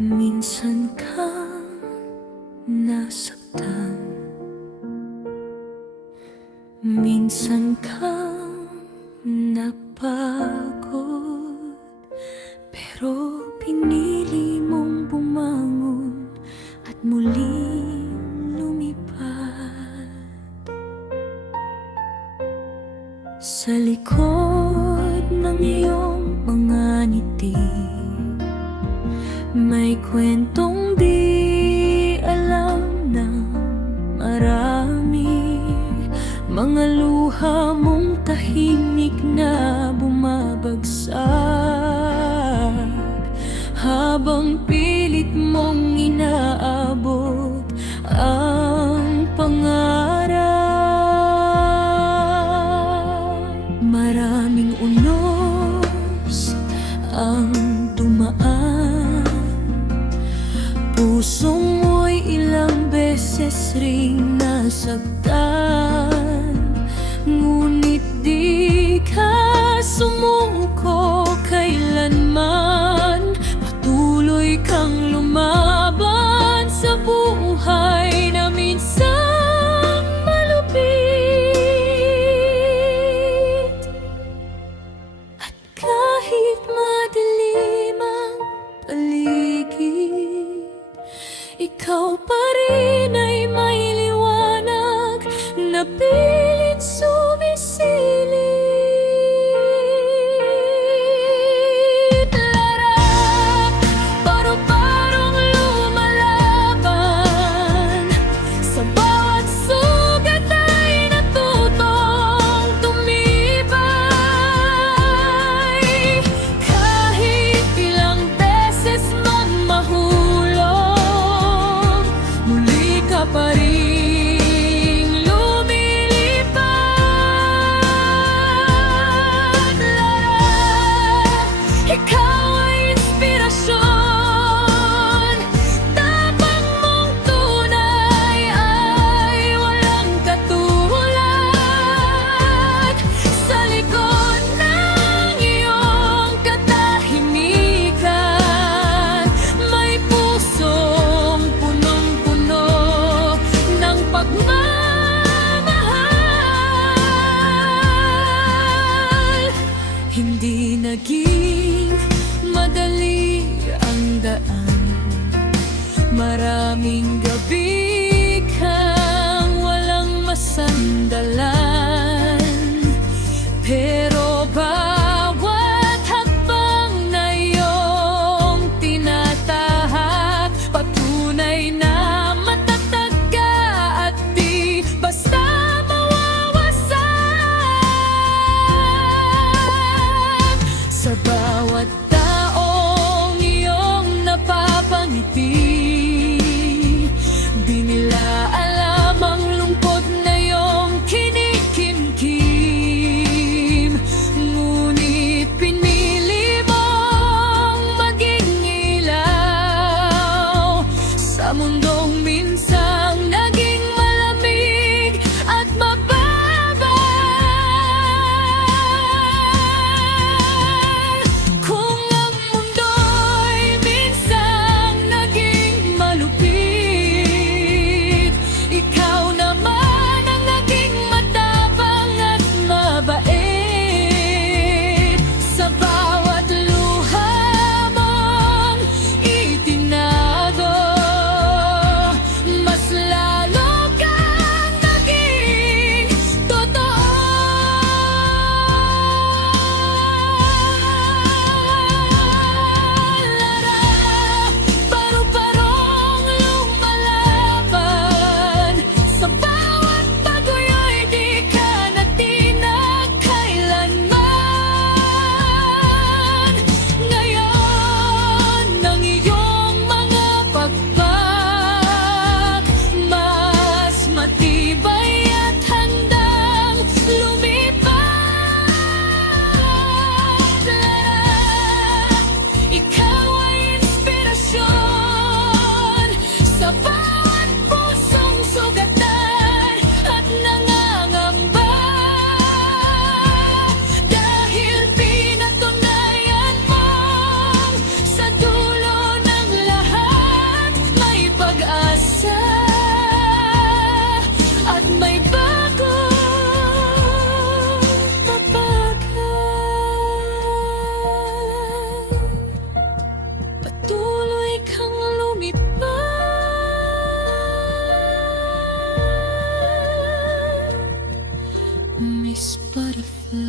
Minsan kang nasaktan, minsan kang napagod, pero pinili mong bumangon at muling lumipad. Sa likod ng iyong mga ngiti, may kwentong di alam ng marami, mga luha mong tahimik na bumabagsak, habang pilit mong inaabot ang pangarap. Maraming unos ang dumaan, puso mo'y ilang beses ring nasaktan, ngunit di ka sumuko kailanman. Patuloy kang lumaban sa buhay na minsang malupit. At kahit madilim ang paligid, ikaw pa rin ay may liwanag Miss Butterfly.